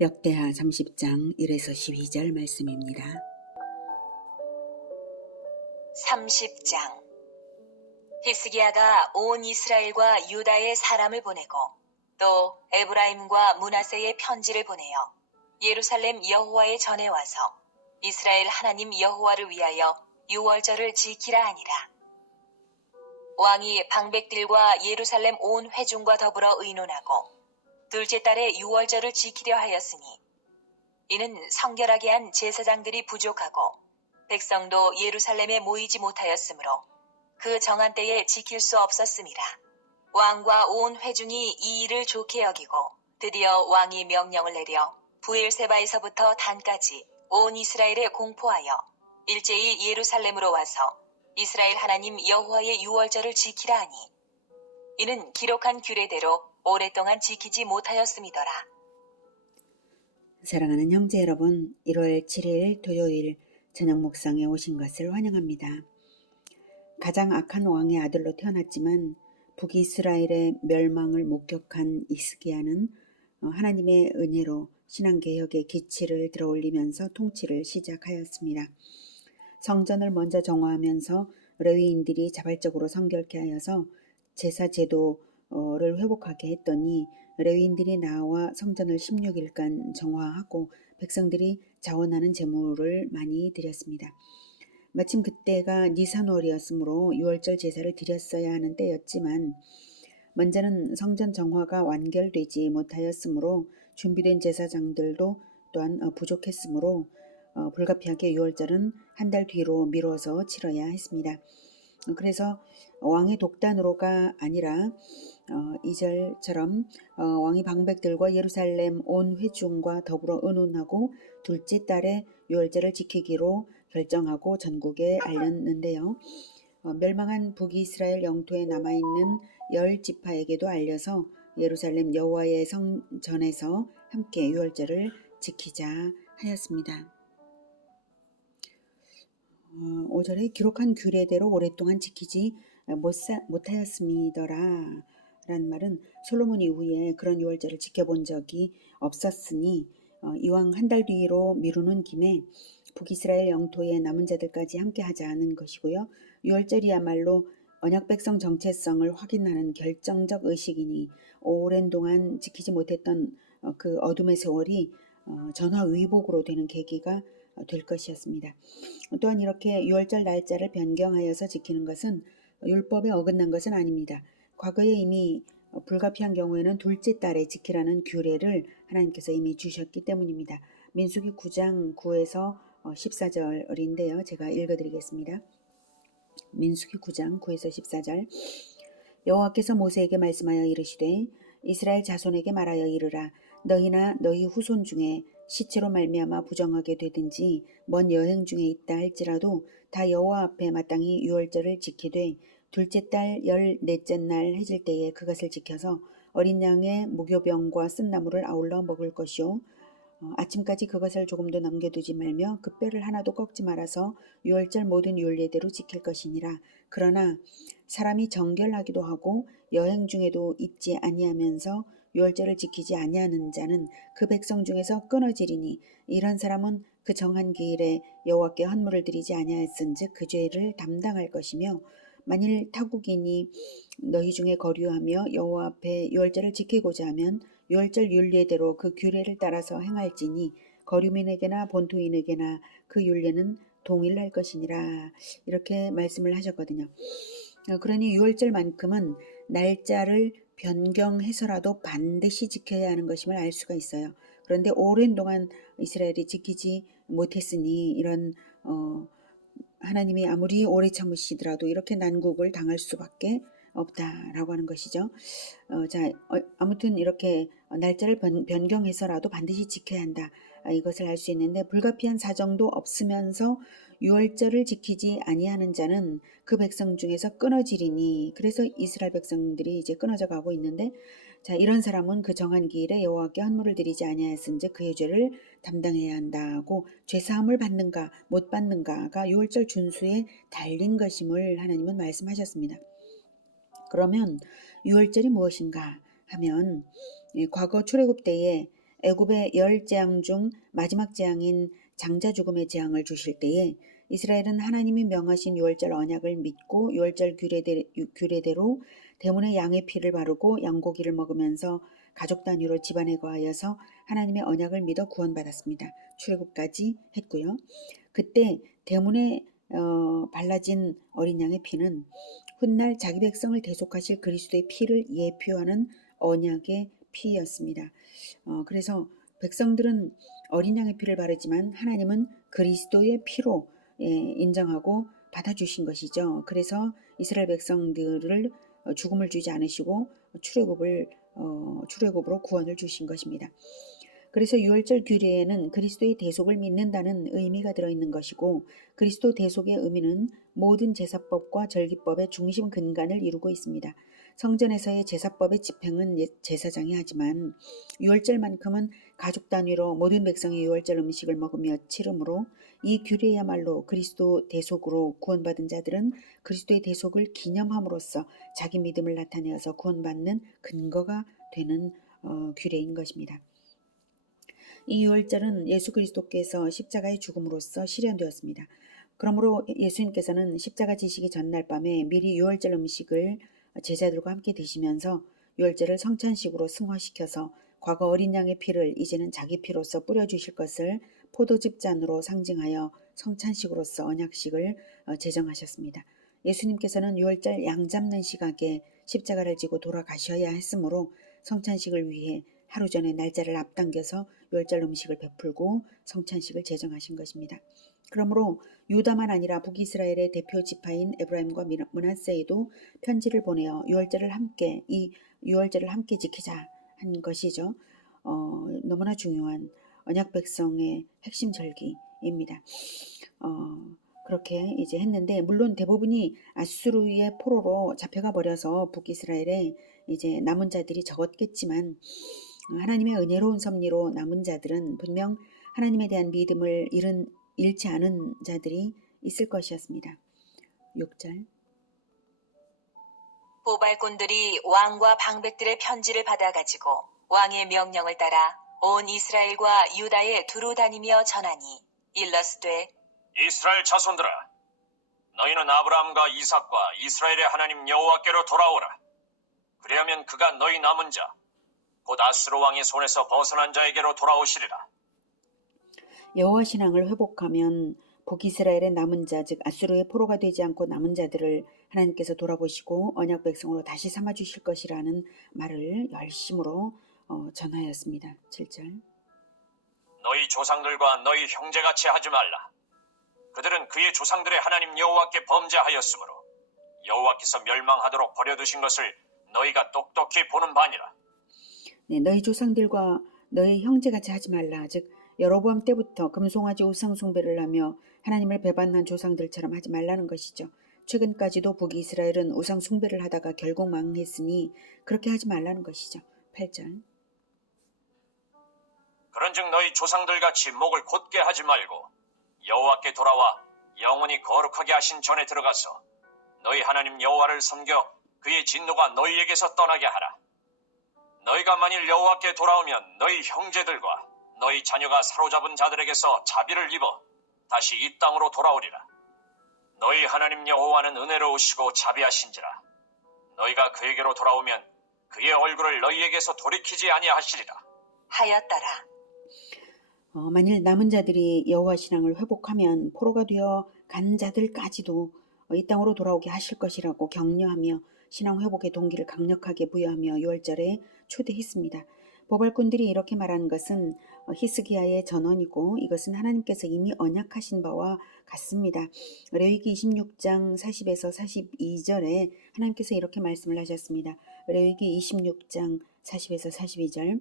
역대하 30장 1에서 12절 말씀입니다. 30장. 히스기야가 온 이스라엘과 유다의 사람을 보내고 또 에브라임과 므낫세의 편지를 보내어 예루살렘 여호와의 전에 와서 이스라엘 하나님 여호와를 위하여 유월절을 지키라 하니라. 왕이 방백들과 예루살렘 온 회중과 더불어 의논하고 둘째 달에 유월절을 지키려 하였으니 이는 성결하게 한 제사장들이 부족하고 백성도 예루살렘에 모이지 못하였으므로 그 정한 때에 지킬 수 없었음이라. 왕과 온 회중이 이 일을 좋게 여기고 드디어 왕이 명령을 내려 부엘세바에서부터 단까지 온 이스라엘에 공포하여 일제히 예루살렘으로 와서 이스라엘 하나님 여호와의 유월절을 지키라 하니 이는 기록한 규례대로 오랫동안 지키지 못하였음이더라. 사랑하는 형제 여러분, 1월 7일 토요일 저녁 묵상에 오신 것을 환영합니다. 가장 악한 왕의 아들로 태어났지만 북이스라엘의 멸망을 목격한 히스기야는 하나님의 은혜로 신앙개혁의 기치를 들어올리면서 통치를 시작하였습니다. 성전을 먼저 정화하면서 레위인들이 자발적으로 성결케 하여서 제사 제도를 회복하게 했더니 레위인들이 나와 성전을 16일간 정화하고 백성들이 자원하는 제물을 많이 드렸습니다. 마침 그때가 니산월이었으므로 유월절 제사를 드렸어야 하는 때였지만 먼저는 성전 정화가 완결되지 못하였으므로 준비된 제사장들도 또한 부족했으므로 불가피하게 유월절은 한 달 뒤로 미뤄서 치러야 했습니다. 그래서 왕의 독단으로가 아니라 2절처럼 왕이 방백들과 예루살렘 온 회중과 더불어 의논하고 둘째 달에 유월절을 지키기로 결정하고 전국에 알렸는데요. 멸망한 북이스라엘 영토에 남아있는 10지파에게도 알려서 예루살렘 여호와의 성전에서 함께 유월절을 지키자 하였습니다. 5절에 기록한 규례대로 오랫동안 지키지 못하였음이더라 라는 말은 솔로몬 이후에 그런 유월절을 지켜본 적이 없었으니 이왕 한 달 뒤로 미루는 김에 북이스라엘 영토의 남은 자들까지 함께 하자는 것이고요. 유월절이야말로 언약 백성 정체성을 확인하는 결정적 의식이니 오랜 동안 지키지 못했던 그 어둠의 세월이 전화위복으로 되는 계기가 될 것이었습니다. 또한 이렇게 유월절 날짜를 변경하여서 지키는 것은 율법에 어긋난 것은 아닙니다. 과거에 이미 불가피한 경우에는 둘째 달에 지키라는 규례를 하나님께서 이미 주셨기 때문입니다. 민수기 9장 9에서 14절인데요. 제가 읽어드리겠습니다. 민수기 9장 9에서 14절. 여호와께서 모세에게 말씀하여 이르시되 이스라엘 자손에게 말하여 이르라. 너희나 너희 후손 중에 시체로 말미암아 부정하게 되든지 먼 여행 중에 있다 할지라도 다 여호와 앞에 마땅히 유월절을 지키되 둘째 달 14째 날 해질 때에 그것을 지켜서 어린 양의 무교병과 쓴나물을 아울러 먹을 것이요 아침까지 그것을 조금도 남겨두지 말며 그 뼈를 하나도 꺾지 말아서 유월절 모든 율례대로 지킬 것이니라. 그러나 사람이 정결하기도 하고 여행 중에도 잊지 아니하면서 유월절을 지키지 아니하는 자는 그 백성 중에서 끊어지리니 이런 사람은 그 정한 기일에 여호와께 헌물을 드리지 아니하였은즉 그 죄를 담당할 것이며 만일 타국인이 너희 중에 거류하며 여호와 앞에 유월절을 지키고자 하면 유월절 율례대로 그 규례를 따라서 행할지니 거류민에게나 본토인에게나 그 율례는 동일할 것이니라 이렇게 말씀을 하셨거든요. 그러니 유월절만큼은 날짜를 변경해서라도 반드시 지켜야 하는 것임을 알 수가 있어요. 그런데 오랜 동안 이스라엘이 지키지 못했으니 이런 하나님이 아무리 오래 참으시더라도 이렇게 난국을 당할 수밖에 없다라고 하는 것이죠. 아무튼 이렇게 날짜를 변경해서라도 반드시 지켜야 한다. 이것을 알 수 있는데 불가피한 사정도 없으면서 유월절을 지키지 아니하는 자는 그 백성 중에서 끊어지리니 그래서 이스라엘 백성들이 이제 끊어져 가고 있는데 이런 사람은 그 정한 기일에 여호와께 헌물을 드리지 아니하였은즉 그의 죄를 담당해야 한다고 죄사함을 받는가 못 받는가가 유월절 준수에 달린 것임을 하나님은 말씀하셨습니다. 그러면 유월절이 무엇인가 하면 과거 출애굽 때에 애굽의 10재앙 중 마지막 재앙인 장자 죽음의 재앙을 주실 때에 이스라엘은 하나님이 명하신 유월절 언약을 믿고 유월절 규례대로 대문에 양의 피를 바르고 양고기를 먹으면서 가족 단위로 집안에 거하여서 하나님의 언약을 믿어 구원받았습니다. 출애굽까지 했고요. 그때 대문에 발라진 어린 양의 피는 훗날 자기 백성을 대속하실 그리스도의 피를 예표하는 언약의 피였습니다. 그래서 백성들은 어린 양의 피를 바르지만 하나님은 그리스도의 피로 인정하고 받아주신 것이죠. 그래서 이스라엘 백성들을 죽음을 주지 않으시고 출애굽으로 구원을 주신 것입니다. 그래서 유월절 규례에는 그리스도의 대속을 믿는다는 의미가 들어있는 것이고 그리스도 대속의 의미는 모든 제사법과 절기법의 중심 근간을 이루고 있습니다. 성전에서의 제사법의 집행은 제사장이 하지만 유월절만큼은 가족 단위로 모든 백성이 유월절 음식을 먹으며 치르므로 이 규례야말로 그리스도 대속으로 구원받은 자들은 그리스도의 대속을 기념함으로써 자기 믿음을 나타내어서 구원받는 근거가 되는 규례인 것입니다. 이 유월절은 예수 그리스도께서 십자가의 죽음으로써 실현되었습니다. 그러므로 예수님께서는 십자가 지시기 전날 밤에 미리 유월절 음식을 제자들과 함께 드시면서 유월절을 성찬식으로 승화시켜서 과거 어린 양의 피를 이제는 자기 피로서 뿌려주실 것을 포도즙 잔으로 상징하여 성찬식으로서 언약식을 제정하셨습니다. 예수님께서는 유월절 양 잡는 시각에 십자가를 지고 돌아가셔야 했으므로 성찬식을 위해 하루 전에 날짜를 앞당겨서 유월절 음식을 베풀고 성찬식을 제정하신 것입니다. 그러므로 유다만 아니라 북이스라엘의 대표 지파인 에브라임과 므낫세에도 편지를 보내어 유월절을 함께 지키자 한 것이죠. 너무나 중요한 언약 백성의 핵심 절기입니다. 그렇게 이제 했는데 물론 대부분이 아수르의 포로로 잡혀가 버려서 북이스라엘에 이제 남은 자들이 적었겠지만 하나님의 은혜로운 섭리로 남은 자들은 분명 하나님에 대한 믿음을 잃지 않은 자들이 있을 것이었습니다. 6절 보발꾼들이 왕과 방백들의 편지를 받아가지고 왕의 명령을 따라 온 이스라엘과 유다에 두루 다니며 전하니 일러스되 이스라엘 자손들아, 너희는 아브라함과 이삭과 이스라엘의 하나님 여호와께로 돌아오라. 그리하면 그가 너희 남은 자, 곧 아수르 왕의 손에서 벗어난 자에게로 돌아오시리라. 여호와 신앙을 회복하면 북이스라엘의 남은 자, 즉 아수르의 포로가 되지 않고 남은 자들을 하나님께서 돌아보시고 언약 백성으로 다시 삼아주실 것이라는 말을 열심으로 전하였습니다. 7절 너희 조상들과 너희 형제같이 하지 말라. 그들은 그의 조상들의 하나님 여호와께 범죄하였으므로 여호와께서 멸망하도록 버려두신 것을 너희가 똑똑히 보는 바니라. 네, 너희 조상들과 너희 형제같이 하지 말라. 즉 여로보암 때부터 금송아지 우상 숭배를 하며 하나님을 배반한 조상들처럼 하지 말라는 것이죠. 최근까지도 북이스라엘은 우상 숭배를 하다가 결국 망했으니 그렇게 하지 말라는 것이죠. 8절 그런즉 너희 조상들같이 목을 곧게 하지 말고 여호와께 돌아와 영원히 거룩하게 하신 전에 들어가서 너희 하나님 여호와를 섬겨 그의 진노가 너희에게서 떠나게 하라. 너희가 만일 여호와께 돌아오면 너희 형제들과 너희 자녀가 사로잡은 자들에게서 자비를 입어 다시 이 땅으로 돌아오리라. 너희 하나님 여호와는 은혜로우시고 자비하신지라. 너희가 그에게로 돌아오면 그의 얼굴을 너희에게서 돌이키지 아니하시리라 하였더라. 만일 남은 자들이 여호와 신앙을 회복하면 포로가 되어 간 자들까지도 이 땅으로 돌아오게 하실 것이라고 격려하며 신앙 회복의 동기를 강력하게 부여하며 유월절에 초대했습니다. 보발꾼들이 이렇게 말하는 것은 히스기야의 전언이고 이것은 하나님께서 이미 언약하신 바와 같습니다. 레위기 26장 40에서 42절에 하나님께서 이렇게 말씀을 하셨습니다. 레위기 26장 40에서 42절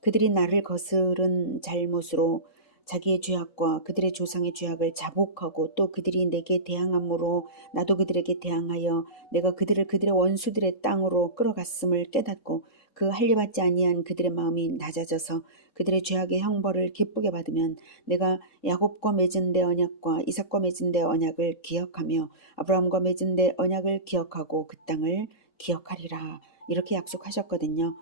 그들이 나를 거스른 잘못으로 자기의 죄악과 그들의 조상의 죄악을 자복하고 또 그들이 내게 대항함으로 나도 그들에게 대항하여 내가 그들을 그들의 원수들의 땅으로 끌어갔음을 깨닫고 그 할례받지 아니한 그들의 마음이 낮아져서 그들의 죄악의 형벌을 기쁘게 받으면 내가 야곱과 맺은 내 언약과 이삭과 맺은 내 언약을 기억하며 아브라함과 맺은 내 언약을 기억하고 그 땅을 기억하리라 이렇게 약속하셨거든요.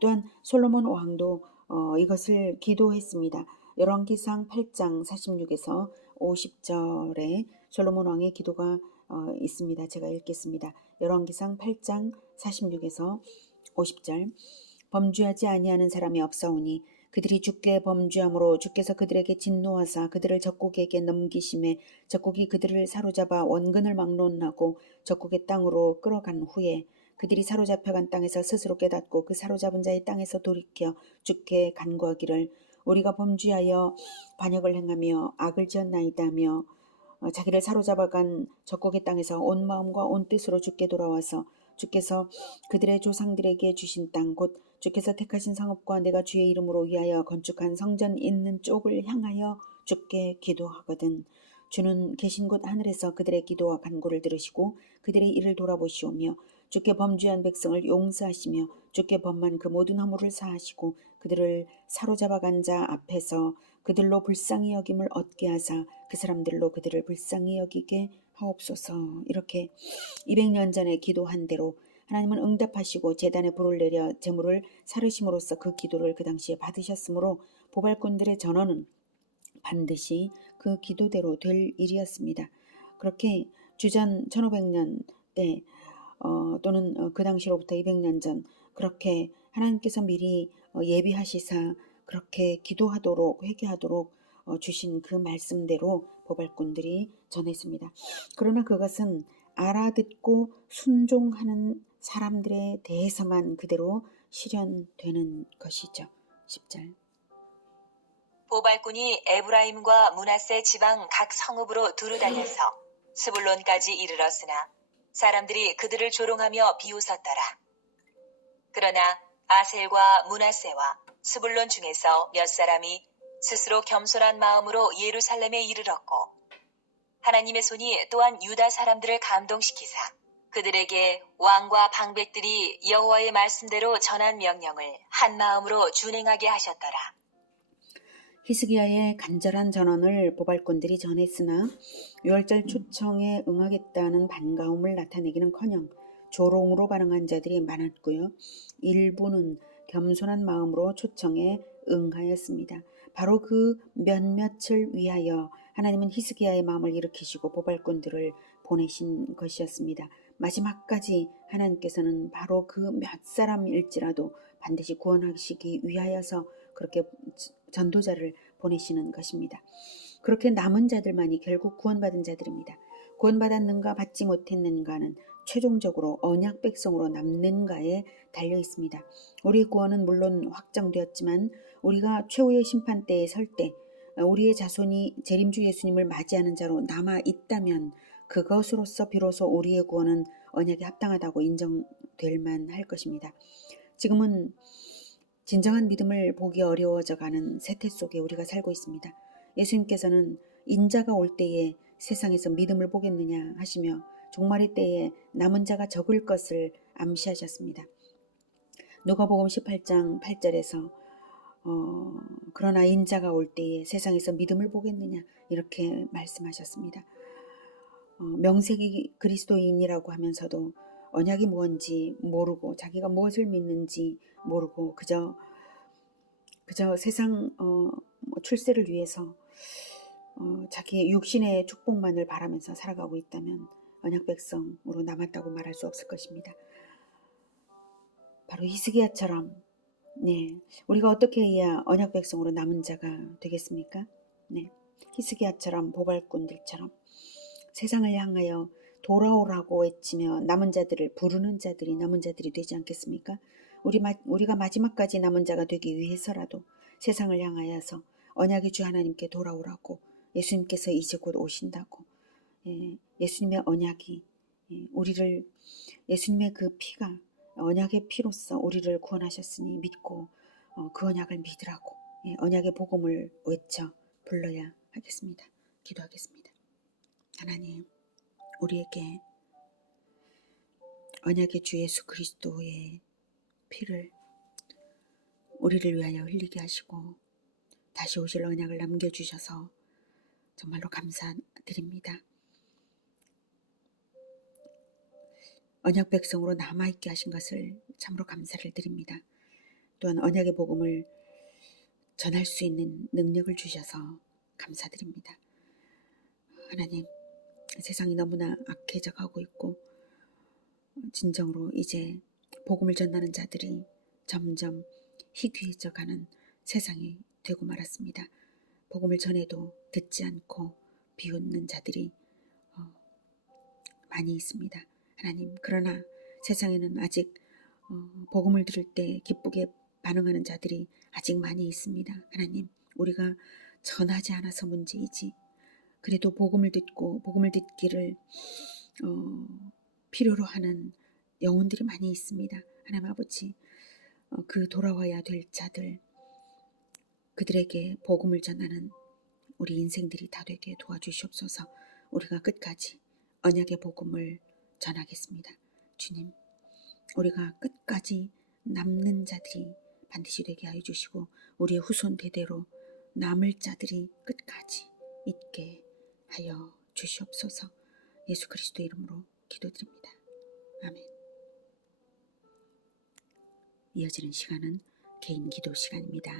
또한 솔로몬 왕도 이것을 기도했습니다. 열왕기상 8장 46에서 50절에 솔로몬 왕의 기도가 있습니다. 제가 읽겠습니다. 열왕기상 8장 46에서 50절. 범죄하지 아니하는 사람이 없사오니 그들이 주께 범죄함으로 주께서 그들에게 진노하사 그들을 적국에게 넘기심에 적국이 그들을 사로잡아 원근을 막론하고 적국의 땅으로 끌어간 후에 그들이 사로잡혀간 땅에서 스스로 깨닫고 그 사로잡은 자의 땅에서 돌이켜 주께 간구하기를 우리가 범죄하여 반역을 행하며 악을 지었나이다며 자기를 사로잡아간 적국의 땅에서 온 마음과 온 뜻으로 주께 돌아와서 주께서 그들의 조상들에게 주신 땅 곧 주께서 택하신 성읍과 내가 주의 이름으로 위하여 건축한 성전 있는 쪽을 향하여 주께 기도하거든. 주는 계신 곳 하늘에서 그들의 기도와 간구를 들으시고 그들의 일을 돌아보시오며 주께 범죄한 백성을 용서하시며 주께 범한 그 모든 허물을 사하시고 그들을 사로잡아간 자 앞에서 그들로 불쌍히 여김을 얻게 하사 그 사람들로 그들을 불쌍히 여기게 하옵소서. 이렇게 200년 전에 기도한 대로 하나님은 응답하시고 제단에 불을 내려 제물을 사르심으로써 그 기도를 그 당시에 받으셨으므로 보발꾼들의 전언은 반드시 그 기도대로 될 일이었습니다. 그렇게 주전 1500년 때 또는 그 당시로부터 200년 전 그렇게 하나님께서 미리 예비하시사 그렇게 기도하도록 회개하도록 주신 그 말씀대로 보발꾼들이 전했습니다. 그러나 그것은 알아듣고 순종하는 사람들에 대해서만 그대로 실현되는 것이죠. 10절. 보발꾼이 에브라임과 므낫세 지방 각 성읍으로 두루 달려서 스불론까지 이르렀으나 사람들이 그들을 조롱하며 비웃었더라. 그러나 아셀과 므낫세와 스불론 중에서 몇 사람이 스스로 겸손한 마음으로 예루살렘에 이르렀고 하나님의 손이 또한 유다 사람들을 감동시키사 그들에게 왕과 방백들이 여호와의 말씀대로 전한 명령을 한 마음으로 준행하게 하셨더라. 히스기야의 간절한 전언을 보발꾼들이 전했으나 유월절 초청에 응하겠다는 반가움을 나타내기는커녕 조롱으로 반응한 자들이 많았고요. 일부는 겸손한 마음으로 초청에 응하였습니다. 바로 그 몇몇을 위하여 하나님은 히스기야의 마음을 일으키시고 보발꾼들을 보내신 것이었습니다. 마지막까지 하나님께서는 바로 그 몇 사람일지라도 반드시 구원하시기 위하여서 그렇게 전도자를 보내시는 것입니다. 그렇게 남은 자들만이 결국 구원받은 자들입니다. 구원받았는가 받지 못했는가는 최종적으로 언약 백성으로 남는가에 달려 있습니다. 우리의 구원은 물론 확정되었지만 우리가 최후의 심판대에 설 때 우리의 자손이 재림주 예수님을 맞이하는 자로 남아 있다면 그것으로서 비로소 우리의 구원은 언약에 합당하다고 인정될 만할 것입니다. 지금은 진정한 믿음을 보기 어려워져가는 세태 속에 우리가 살고 있습니다. 예수님께서는 인자가 올 때에 세상에서 믿음을 보겠느냐 하시며 종말의 때에 남은 자가 적을 것을 암시하셨습니다. 누가복음 18장 8절에서 그러나 인자가 올 때에 세상에서 믿음을 보겠느냐 이렇게 말씀하셨습니다. 명색이 그리스도인이라고 하면서도 언약이 뭔지 모르고 자기가 무엇을 믿는지 모르고 그저 세상 출세를 위해서 자기의 육신의 축복만을 바라면서 살아가고 있다면 언약 백성으로 남았다고 말할 수 없을 것입니다. 바로 히스기야처럼 우리가 어떻게 해야 언약 백성으로 남은 자가 되겠습니까? 히스기야처럼 보발꾼들처럼 세상을 향하여 돌아오라고 외치며 남은 자들을 부르는 자들이 남은 자들이 되지 않겠습니까? 우리가 마지막까지 남은 자가 되기 위해서라도 세상을 향하여서 언약의 주 하나님께 돌아오라고 예수님께서 이제 곧 오신다고 예수님의 언약이 우리를 예수님의 그 피가 언약의 피로써 우리를 구원하셨으니 믿고 그 언약을 믿으라고 언약의 복음을 외쳐 불러야 하겠습니다. 기도하겠습니다. 하나님, 우리에게 언약의 주 예수 그리스도의 피를 우리를 위하여 흘리게 하시고 다시 오실 언약을 남겨주셔서 정말로 감사드립니다. 언약 백성으로 남아있게 하신 것을 참으로 감사를 드립니다. 또한 언약의 복음을 전할 수 있는 능력을 주셔서 감사드립니다. 하나님, 세상이 너무나 악해져 가고 있고 진정으로 이제 복음을 전하는 자들이 점점 희귀해져 가는 세상이 되고 말았습니다. 복음을 전해도 듣지 않고 비웃는 자들이 많이 있습니다. 하나님, 그러나 세상에는 아직 복음을 들을 때 기쁘게 반응하는 자들이 아직 많이 있습니다. 하나님, 우리가 전하지 않아서 문제이지 그래도 복음을 듣고 복음을 듣기를 필요로 하는 영혼들이 많이 있습니다. 하나님 아버지, 그 돌아와야 될 자들, 그들에게 복음을 전하는 우리 인생들이 다 되게 도와주시옵소서. 우리가 끝까지 언약의 복음을 전하겠습니다. 주님, 우리가 끝까지 남는 자들이 반드시 되게 하여 주시고 우리의 후손 대대로 남을 자들이 끝까지 있게 하여 주시옵소서. 예수 그리스도의 이름으로 기도드립니다. 아멘. 이어지는 시간은 개인 기도 시간입니다.